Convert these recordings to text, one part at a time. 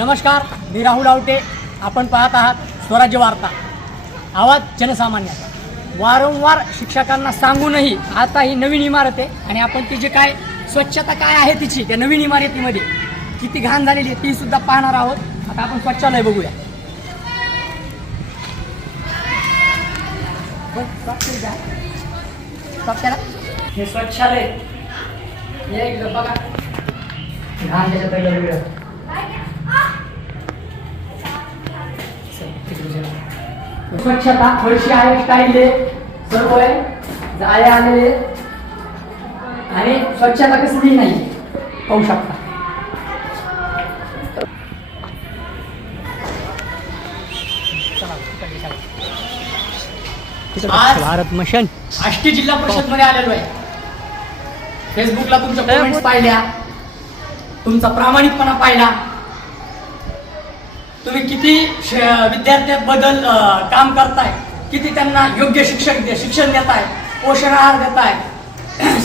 नमस्कार, मी राहुल आवटे. आपण पाहत आहात स्वराज्य वार्ता, आवाज जनसामान्याचा. वारंवार शिक्षकांना सांगूनही आता ही नवीन इमारत आहे आणि आपण ती जे काय स्वच्छता काय आहे तिची त्या नवीन इमारतीमध्ये किती घाण झालेली आहे ती सुद्धा पाहणार आहोत. आता आपण स्वच्छालय बघूया. हे स्वच्छालय हे इकडं बघा, घाण त्याच्यात वेगळं. स्वच्छता फरशी आहे, स्टाईल आहे, सर्व आहे, जाळे आलेले आणि स्वच्छता कसली नाही पाहू शकता. आज भारत मिशन आष्टी जिल्हा परिषद मध्ये आलेलो आहे. फेसबुकला तुमच्या कमेंट्स पाहिल्या, तुमचा प्रामाणिकपणा पाहिला, तुम्ही किती विद्यार्थ्यांबद्दल काम करताय, किती त्यांना योग्य शिक्षण देताय, पोषण आहार देताय,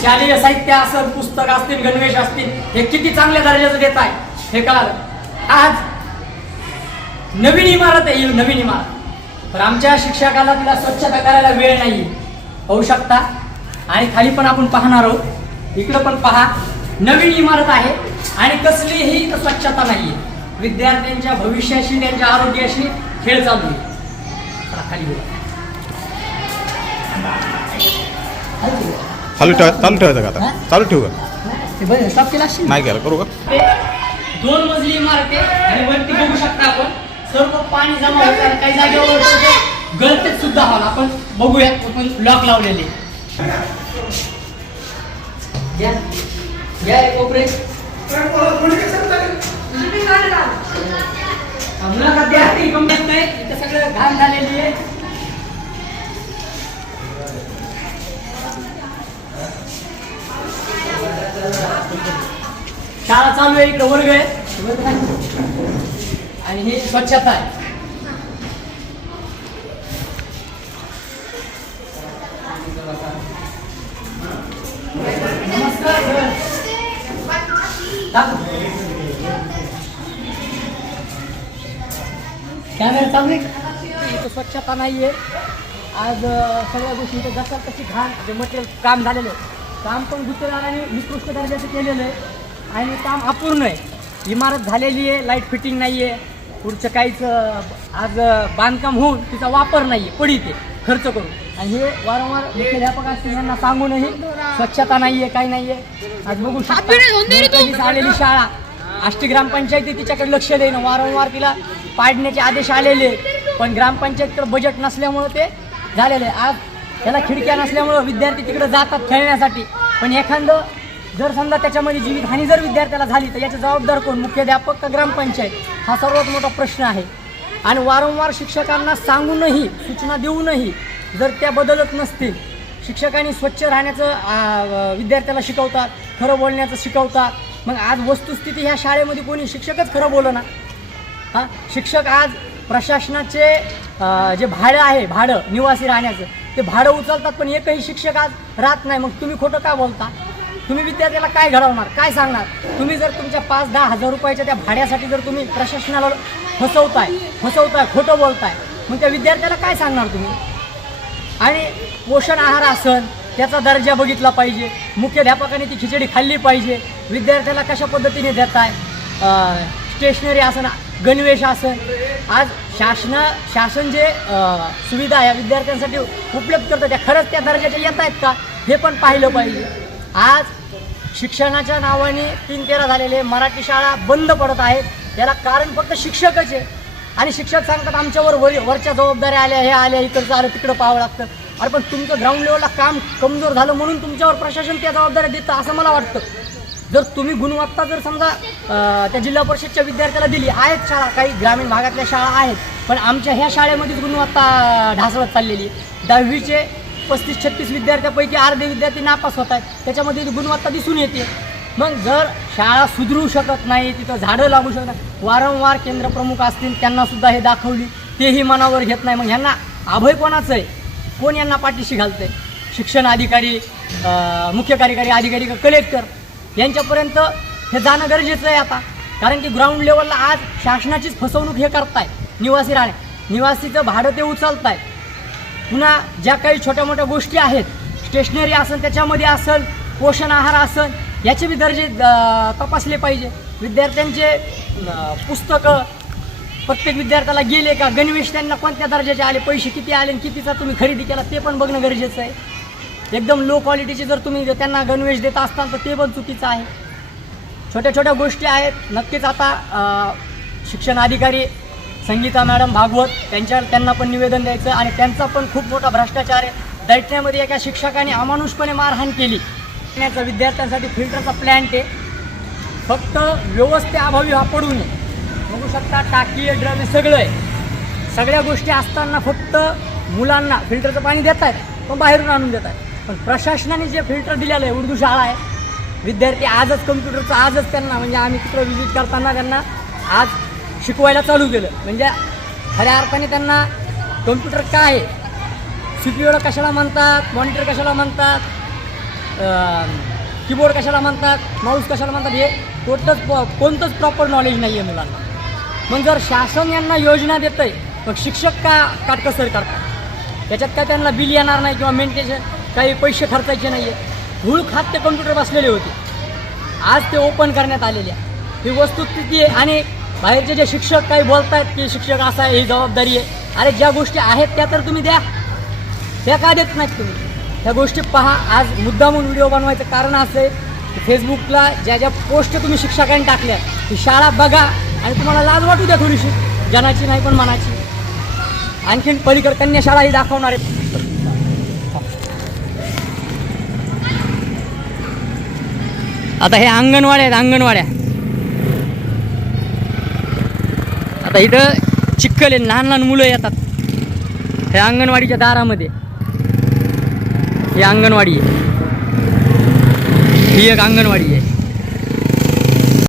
शालेय साहित्य असेल, पुस्तक असतील, गणवेश असतील, हे किती चांगल्या दर्जाचं देताय हे कळालं. आज नवीन इमारत आहे, नवीन इमारत, तर आमच्या शिक्षकाला तिला स्वच्छता करायला वेळ नाही, पाहू शकता. आणि खाली पण आपण पाहणार आहोत, इकडं पण पहा, नवीन इमारत आहे आणि कसलीही स्वच्छता नाहीये. विद्यार्थ्यांच्या भविष्याशी, त्यांच्या आरोग्याशी खेळ चालू आहे. खाली चालू ठेवायचं का आता? चालू ठेवू का? स्टॉप केला असेल नाही केलं, करू का? 2 मजली इमारत आहे आणि वरती बघू शकता आपण सर्व पाणी जमा होतं, काही जागेवर गळतेच सुद्धा हॉल. आपण बघूया, आपण लॉक लावलेले. कोपरे मुलाखत द्या, ती गंमत नाही, इथं सगळं घाण झालेली आहे. शाळा चालू आहे, इकडे वर्ग आहे आणि ही स्वच्छता आहे. नमस्कार कॅमेरा चालू आहे. इथं स्वच्छता नाहीये. आज सगळ्या गोष्टी इथं जसं तशी घाण, जे मटेरियल काम झालेलं आहे, काम पण गुत्तेदार आणि निकृष्ट दर्जाचं केलेलं आहे आणि काम अपूर्ण आहे. इमारत झालेली आहे, लाईट फिटिंग नाही आहे, पुढचं काहीच आज बांधकाम होऊन तिचा वापर नाही आहे, पडीत आहे खर्च करून. आणि हे वारंवार मुख्याध्यापक असतील यांना सांगूनही स्वच्छता नाही आहे, काही नाही आहे. आज बघू शकता आलेली शाळा, आष्टी ग्रामपंचायती तिच्याकडे लक्ष देणं, वारंवार तिला पाडण्याचे आदेश आलेले, पण ग्रामपंचायतीकडे बजेट नसल्यामुळं ते झालेलं आहे. आज त्याला खिडक्या नसल्यामुळं विद्यार्थी तिकडे जातात खेळण्यासाठी, पण एखादं जर समजा त्याच्यामध्ये जीवितहानी जर विद्यार्थ्याला झाली तर याची जबाबदार कोण, मुख्याध्यापक का ग्रामपंचायत, हा सर्वात मोठा प्रश्न आहे. आणि वारंवार शिक्षकांना सांगूनही, सूचना देऊनही जर त्या बदलत नसतील, शिक्षकांनी स्वच्छ राहण्याचं विद्यार्थ्याला शिकवतात, खरं बोलण्याचं शिकवतात, मग आज वस्तुस्थिती ह्या शाळेमध्ये कोणी शिक्षकच खरं बोलना. हां, शिक्षक आज प्रशासनाचे जे भाडं आहे, भाडं निवासी राहण्याचं, ते भाडं उचलतात, पण एकही शिक्षक आज राहत नाही. मग तुम्ही खोटं का बोलता? तुम्ही विद्यार्थ्याला काय घडवणार, काय सांगणार? तुम्ही जर तुमच्या 5-10 हजार रुपयाच्या त्या भाड्यासाठी जर तुम्ही प्रशासनाला फसवताय, खोटं बोलताय, मग त्या विद्यार्थ्याला काय सांगणार तुम्ही? आणि पोषण आहार असन त्याचा दर्जा बघितला पाहिजे, मुख्याध्यापकाने ती खिचडी खाल्ली पाहिजे, विद्यार्थ्याला कशा पद्धतीने देताय, स्टेशनरी असन, गणवेश असन, आज शासन जे सुविधा या विद्यार्थ्यांसाठी उपलब्ध करतं त्या खरंच त्या दर्जाच्या येत आहेत का हे पण पाहिलं पाहिजे. आज शिक्षणाच्या नावाने 3-13 झालेले मराठी शाळा बंद पडत आहेत, याला कारण फक्त शिक्षकच आहे. आणि शिक्षक सांगतात आमच्यावर वरच्या जबाबदाऱ्या आल्या, हे आल्या, इकडचं आलं, तिकडं पाहावं लागतं. अरे पण तुमचं ग्राउंड लेवलला काम कमजोर झालं म्हणून तुमच्यावर प्रशासन त्या जबाबदाऱ्या देतं असं मला वाटतं. जर तुम्ही गुणवत्ता जर समजा त्या जिल्हा परिषदच्या विद्यार्थ्याला दिली, आहेत शाळा, काही ग्रामीण भागातल्या शाळा आहेत, पण आमच्या ह्या शाळेमध्येच गुणवत्ता ढासळत चाललेली. 10वीचे 35-36 विद्यार्थ्यापैकी अर्धे विद्यार्थी नापास होत आहेत, त्याच्यामध्ये गुणवत्ता दिसून येते. मग जर शाळा सुधरू शकत नाही, तिथं झाडं लागू शकत नाही, वारंवार केंद्रप्रमुख असतील त्यांनासुद्धा हे दाखवली, तेही मनावर घेत नाही, मग ह्यांना अभय कोणाचं आहे? कोण यांना पाठीशी घालतंय? शिक्षण अधिकारी, मुख्य कार्यकारी अधिकारी का कलेक्टर यांच्यापर्यंत हे जाणं गरजेचं आहे. आता कारण की ग्राउंड लेवलला आज शासनाचीच फसवणूक हे करताय. निवासी निवासीचं भाडं ते उचलताय. पुन्हा ज्या काही छोट्या मोठ्या गोष्टी आहेत, स्टेशनरी असेल, त्याच्यामध्ये असेल, पोषण आहार असेल, याचे बी दर्जे तपासले पाहिजे. विद्यार्थ्यांचे पुस्तकं प्रत्येक विद्यार्थ्याला गेले का, गणवेश त्यांना कोणत्या दर्जाचे आले, पैसे किती आले आणि कितीचा तुम्ही खरेदी केला ते पण बघणं गरजेचं आहे. एकदम लो क्वालिटीचे जर तुम्ही त्यांना गणवेश देत असताल तर ते पण चुकीचं आहे. छोट्या छोट्या गोष्टी आहेत. नक्कीच आता शिक्षण अधिकारी संगीता मॅडम भागवत त्यांना पण निवेदन द्यायचं. आणि त्यांचा पण खूप मोठा भ्रष्टाचार आहे. दैठण्यामध्ये एका शिक्षकाने अमानुषपणे मारहाण केली. विद्यार्थ्यांसाठी फिल्टरचा प्लॅन्ट आहे, फक्त व्यवस्थेअभावी हा पडू नये. बघू शकता टाकी आहे, ड्रम आहे, सगळं आहे. सगळ्या गोष्टी असताना फक्त मुलांना फिल्टरचं पाणी देत आहेत, पण बाहेरून आणून देत आहेत. पण प्रशासनाने जे फिल्टर दिलेलं आहे, उर्दू शाळा आहे, विद्यार्थी आजच कम्प्युटरचं आजच त्यांना म्हणजे आम्ही तिकडं व्हिजिट करताना त्यांना आज शिकवायला चालू केलं. म्हणजे खऱ्या अर्थाने त्यांना कम्प्युटर काय आहे, CPU कशाला म्हणतात, मॉनिटर कशाला म्हणतात, कीबोर्ड कशाला म्हणतात, माऊस कशाला म्हणतात, हे कोणतंच प्रॉपर नॉलेज नाही आहे मुलांना. मग जर शासन यांना योजना देतं आहे, मग शिक्षक का काटकसर करतात? त्याच्यात काय त्यांना बिल येणार नाही किंवा मेंटेनन्स काही पैसे खर्चायचे नाही आहे. धूळ खात ते कम्प्युटर बसलेले होते, आज ते ओपन करण्यात आलेले आहे. ही वस्तुस्थिती आहे. आणि बाहेरचे जे शिक्षक काही बोलत आहेत की शिक्षक असा आहे, ही जबाबदारी आहे. अरे ज्या गोष्टी आहेत त्या तर तुम्ही द्या, त्या का देत नाहीत तुम्ही? ह्या गोष्टी पहा. आज मुद्दामून व्हिडिओ बनवायचं कारण असं आहे की फेसबुकला ज्या ज्या पोस्ट तुम्ही शिक्षकांनी टाकल्या, ती शाळा बघा आणि तुम्हाला लाज वाटू द्या थोडीशी, जनाची नाही पण मनाची. आणखीन पलीकडे कन्या शाळा ही दाखवणार आहे. आता हे अंगणवाड्या आहेत, अंगणवाड्या. आता इथं चिखल आहे, लहान लहान मुलं येतात. हे अंगणवाडीच्या दारामध्ये ही अंगणवाडी आहे, ही एक अंगणवाडी आहे.